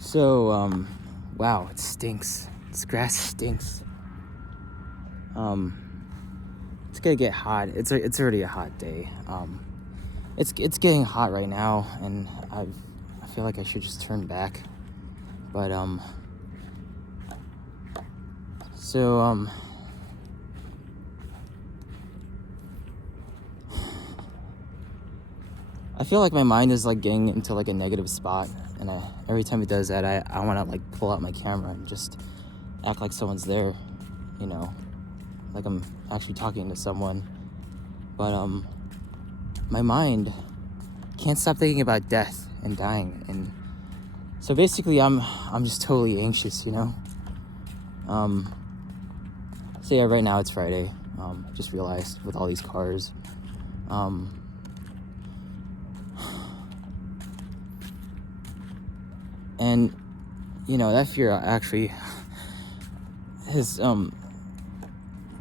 So, wow, it stinks. This grass stinks. It's gonna get hot. It's already a hot day. It's getting hot right now, and I feel like I should just turn back. But so I feel like my mind is like getting into like a negative spot, and every time it does that, I want to like pull out my camera and just act like someone's there, you know, like I'm actually talking to someone. But my mind can't stop thinking about death and dying, and so basically I'm just totally anxious, you know. So yeah, right now it's Friday. I just realized with all these cars. And you know, that fear actually has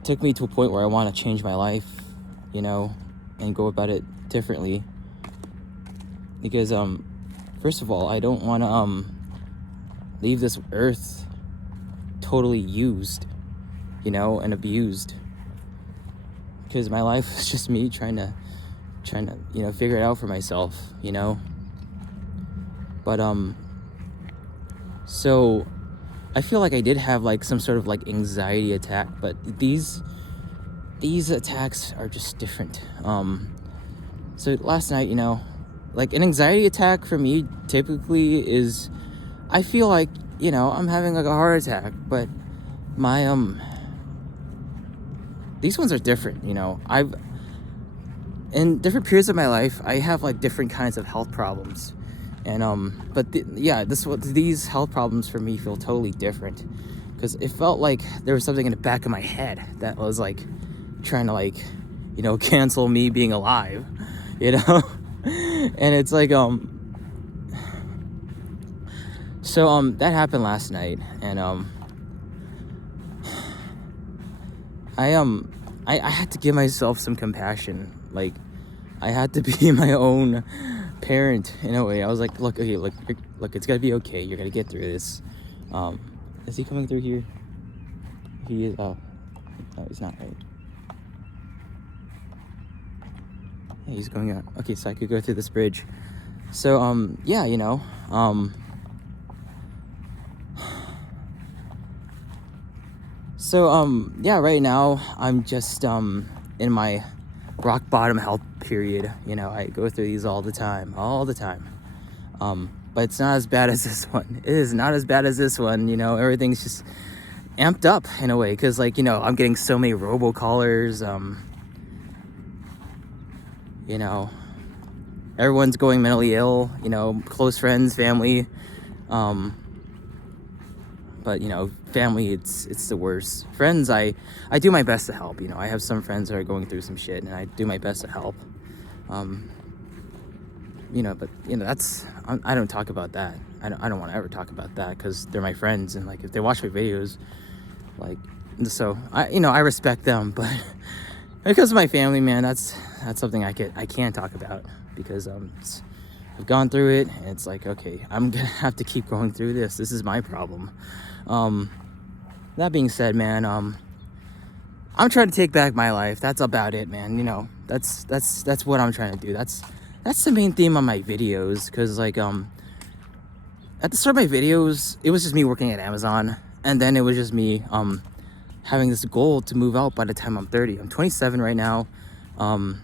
took me to a point where I want to change my life, you know, and go about it differently. Because first of all, I don't want to leave this earth totally used, you know, and abused. Because my life is just me trying to you know, figure it out for myself, you know. But so I feel like I did have like some sort of like anxiety attack, but these attacks are just different. So last night, you know, like an anxiety attack for me typically is, I feel like, you know, I'm having like a heart attack, but my these ones are different, you know. I've in different periods of my life, I have like different kinds of health problems. And but these health problems for me feel totally different, because it felt like there was something in the back of my head that was like trying to, like, you know, cancel me being alive, you know. And it's like so that happened last night, and I had to give myself some compassion. Like, I had to be my own parent in a way. I was like, look, it's gonna be okay. You're gonna get through this. Is he coming through here? He is. Oh, no, he's not, right? Yeah, he's going out. Okay, so I could go through this bridge. So yeah, you know, so yeah, right now I'm just in my rock bottom health period. You know, I go through these all the time. But it's not as bad as this one. It is not as bad as this one. You know, everything's just amped up in a way, because, like, you know, I'm getting so many robocallers. You know, everyone's going mentally ill, you know, close friends, family. But, you know, family, it's the worst. Friends, I do my best to help. You know, I have some friends that are going through some shit, and I do my best to help. You know, but, you know, I don't talk about that. I don't want to ever talk about that, because they're my friends, and, like, if they watch my videos, like, so I respect them. But because of my family, man, that's something I can't talk about, because I've gone through it, and it's like, okay, I'm gonna have to keep going through this. This is my problem. That being said, man, I'm trying to take back my life. That's about it, man. You know, that's what I'm trying to do. That's the main theme on my videos, because, like, at the start of my videos, it was just me working at Amazon, and then it was just me having this goal to move out by the time I'm 30. I'm 27 right now, and,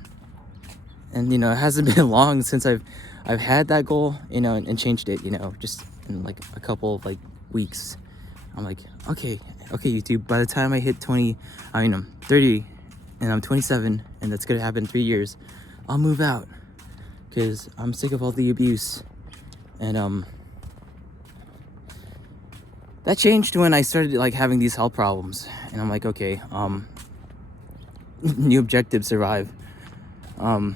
you know, it hasn't been long since I've had that goal, you know, and changed it, you know, just in like a couple of like weeks. I'm like, okay, YouTube, by the time I hit I'm 30 and I'm 27, and that's gonna happen in 3 years, I'll move out, because I'm sick of all the abuse. And that changed when I started, like, having these health problems, and I'm like, okay, new objective, survive. Yeah,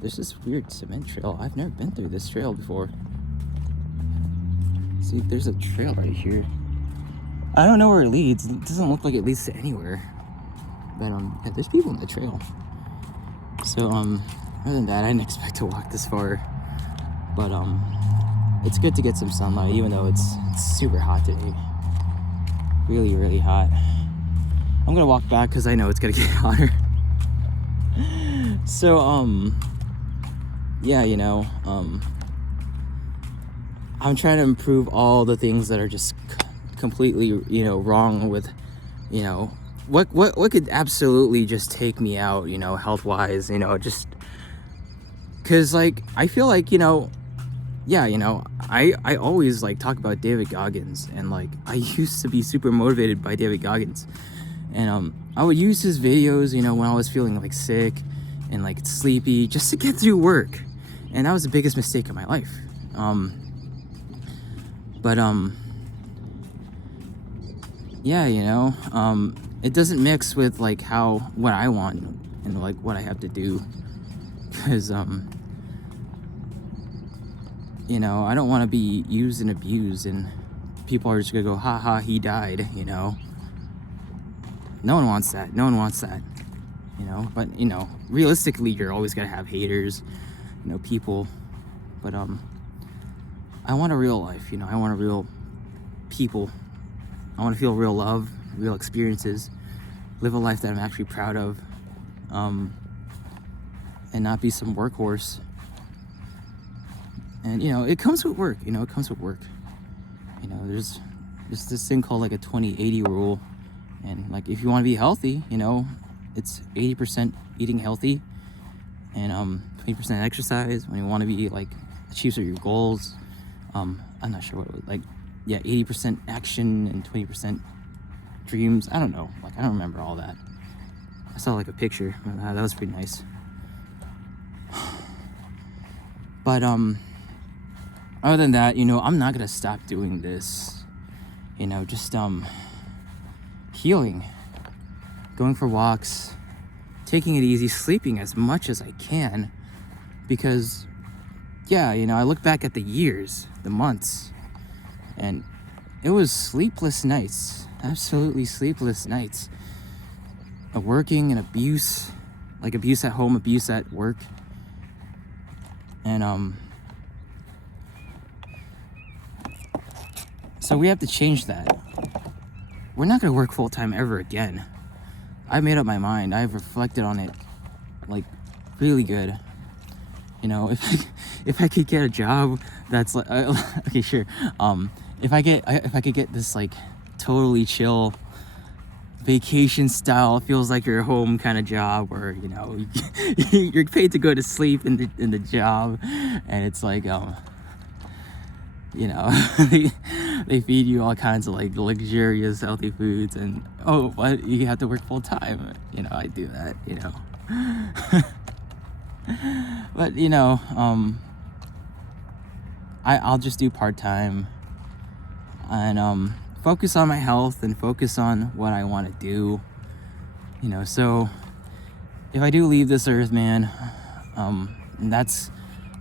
there's this weird cement trail. I've never been through this trail before. See, there's a trail right here. I don't know where it leads. It doesn't look like it leads to anywhere. But yeah, there's people in the trail. So other than that, I didn't expect to walk this far. But it's good to get some sunlight, even though it's super hot today. Really, really hot. I'm gonna walk back because I know it's gonna get hotter. So, yeah, I'm trying to improve all the things that are just completely, wrong with, what could absolutely just take me out, health-wise, just, because, like, I feel like, yeah, I always, like, talk about David Goggins, and, like, I used to be super motivated by David Goggins, and, I would use his videos, when I was feeling, like, sick and, like, sleepy, just to get through work, and that was the biggest mistake of my life. But yeah, it doesn't mix with, like, what I want and, like, what I have to do, because I don't want to be used and abused, and people are just gonna go, ha ha, he died. No one wants that. But realistically, you're always gonna have haters, people. But I want a real life. I want a real people. I want to feel real love, real experiences, live a life that I'm actually proud of, and not be some workhorse. And it comes with work. There's this thing called, like, a 20-80 rule, and, like, if you want to be healthy, it's 80% eating healthy and 20% exercise. When you want to be, like, achieve your goals, I'm not sure what it was, like, yeah, 80% action and 20% dreams. I don't know, like, I don't remember all that. I saw, like, a picture. That was pretty nice. But other than that, I'm not gonna stop doing this. Just healing, going for walks, taking it easy, sleeping as much as I can, because yeah, I look back at the years, the months, and it was sleepless nights, absolutely sleepless nights, of working and abuse, like abuse at home, abuse at work, and so we have to change that. We're not gonna work full-time ever again. I've made up my mind. I've reflected on it, like, really good. If I could get a job that's like, okay, sure. If I could get this, like, totally chill vacation style, feels like you're home kind of job, where you're paid to go to sleep in the job, and it's like they feed you all kinds of, like, luxurious healthy foods, and what, you have to work full time. I do that. But I'll just do part-time and focus on my health and focus on what I want to do. So if I do leave this earth, man, and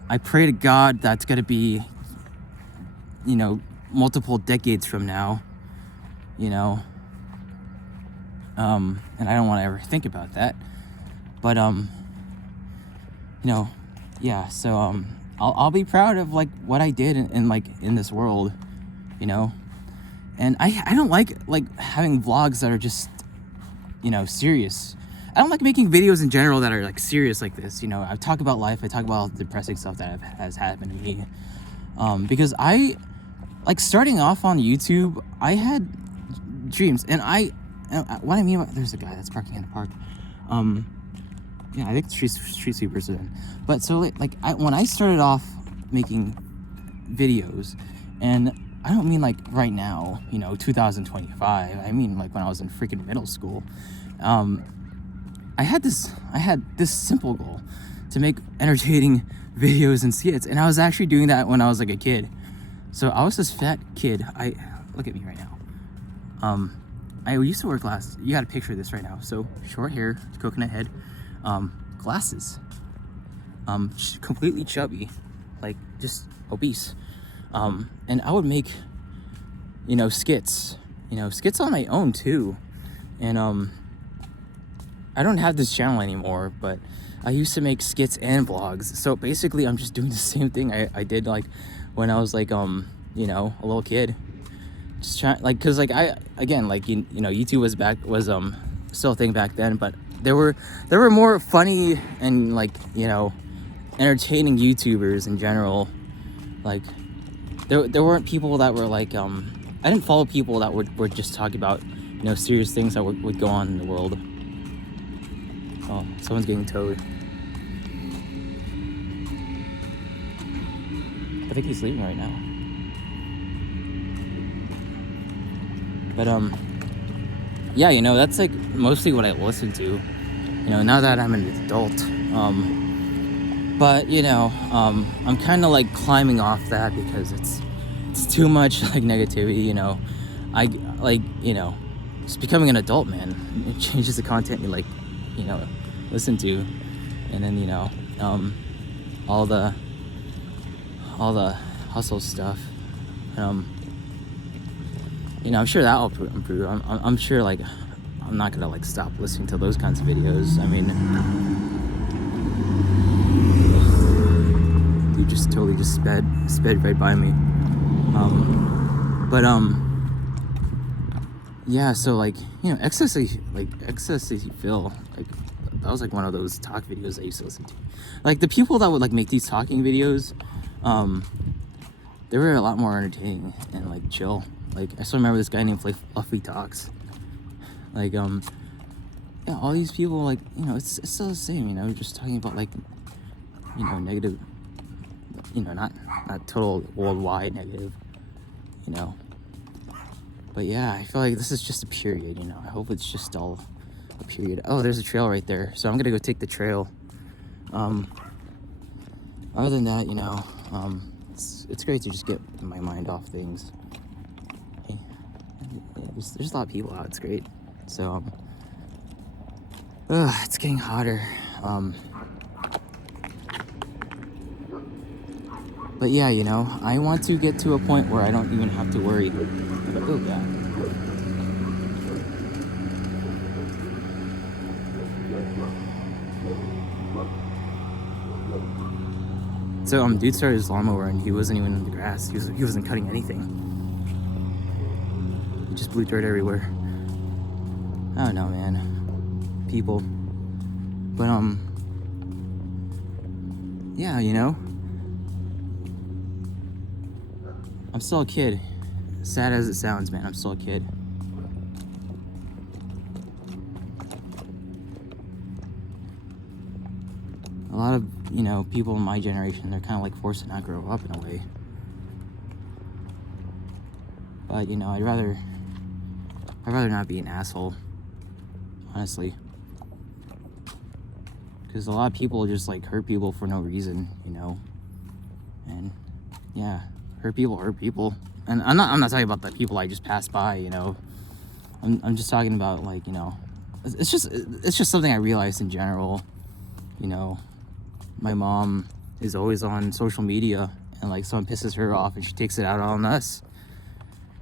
I pray to God that's gonna be multiple decades from now, and I don't want to ever think about that, but yeah, so I'll be proud of, like, what I did in this world, and I don't like having vlogs that are just serious. I don't like making videos in general that are, like, serious like this. I talk about life, I talk about all the depressing stuff that has happened to me, because I, like, starting off on YouTube, I had dreams, and what I mean by, there's a guy that's parking in the park. Yeah, I think street sweepers are in. But so, like, when I started off making videos, and I don't mean, like, right now, 2025. I mean, like, when I was in freaking middle school. I had this simple goal to make entertaining videos and skits, and I was actually doing that when I was, like, a kid. So I was this fat kid. Look at me right now. I used to wear glasses. You got a picture of this right now. So short hair, coconut head, glasses, completely chubby, like, just obese. And I would make, skits, skits on my own too. And I don't have this channel anymore, but I used to make skits and vlogs. So basically I'm just doing the same thing I did, like, when I was like you know, a little kid. Just trying, like, cause like I, again, like you know, YouTube was still a thing back then, but there were more funny and, like, you know, entertaining YouTubers in general. Like there weren't people that were like I didn't follow people that would just talk about, you know, serious things that would go on in the world. Oh, someone's getting towed. I think he's leaving right now. But yeah, you know, that's like mostly what I listen to, you know, now that I'm an adult. But you know, I'm kind of like climbing off that because it's too much like negativity, you know. I like, you know, just becoming an adult, man. It changes the content you, like, you know, listen to. And then, you know, all the hustle stuff. You know, I'm sure that'll improve. I'm sure, like, I'm not gonna like stop listening to those kinds of videos. I mean, you just totally just sped right by me. But yeah, so like, you know, Ecstasy Phil, like, that was like one of those talk videos I used to listen to. Like, the people that would like make these talking videos, they were a lot more entertaining and like chill. Like, I still remember this guy named Fluffy Talks. Like, yeah, all these people, like, you know, it's still the same, you know, just talking about, like, you know, negative, you know, not total worldwide negative, you know. But yeah, I feel like this is just a period, you know. I hope it's just all a period. Oh, there's a trail right there, so I'm gonna go take the trail. Other than that, you know, it's great to just get my mind off things. Hey, yeah, there's a lot of people out. It's great. So it's getting hotter. But yeah, you know, I want to get to a point where I don't even have to worry about, oh god. So dude started his lawnmower and he wasn't even in the grass. He wasn't cutting anything. He just blew dirt everywhere. I don't know, man. People. But yeah, you know, I'm still a kid. Sad as it sounds, man, I'm still a kid. A lot of, you know, people in my generation, they're kind of like forced to not grow up in a way. But, you know, I'd rather not be an asshole, honestly. Because a lot of people just like hurt people for no reason, you know. And yeah, hurt people. And I'm not talking about the people I just passed by, you know. I'm just talking about, like, you know, it's just something I realized in general. You know, my mom is always on social media, and like someone pisses her off and she takes it out on us,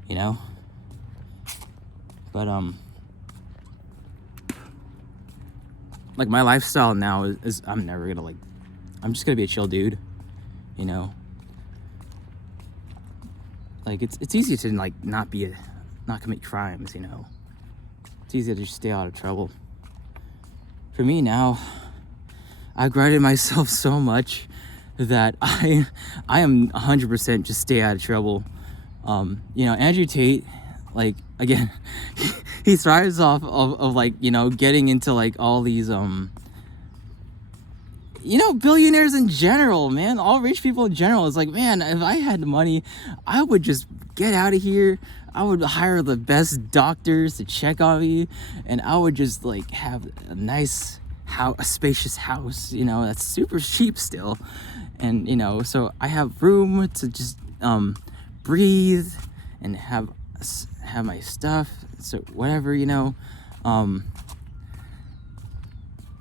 you know. But like, my lifestyle now is I'm never gonna, like, I'm just gonna be a chill dude, you know. Like, it's easy to like not commit crimes, you know. It's easy to just stay out of trouble. For me now, I've grounded myself so much that I am 100% just stay out of trouble. You know, Andrew Tate, like, again, he thrives off of like, you know, getting into like all these you know, billionaires in general, man, all rich people in general. It's like, man, if I had the money, I would just get out of here. I would hire the best doctors to check on me, and I would just like have a nice house, a spacious house, you know, that's super cheap still. And, you know, so I have room to just breathe and have my stuff, so whatever, you know.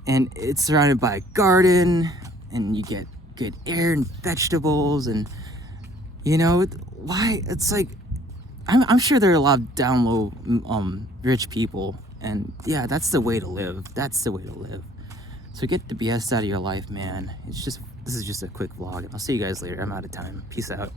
And it's surrounded by a garden, and you get good air and vegetables, and, you know, why, it's like, I'm sure there are a lot of down low rich people, and yeah, that's the way to live. So get the BS out of your life, man. This is just a quick vlog. I'll see you guys later. I'm out of time. Peace out.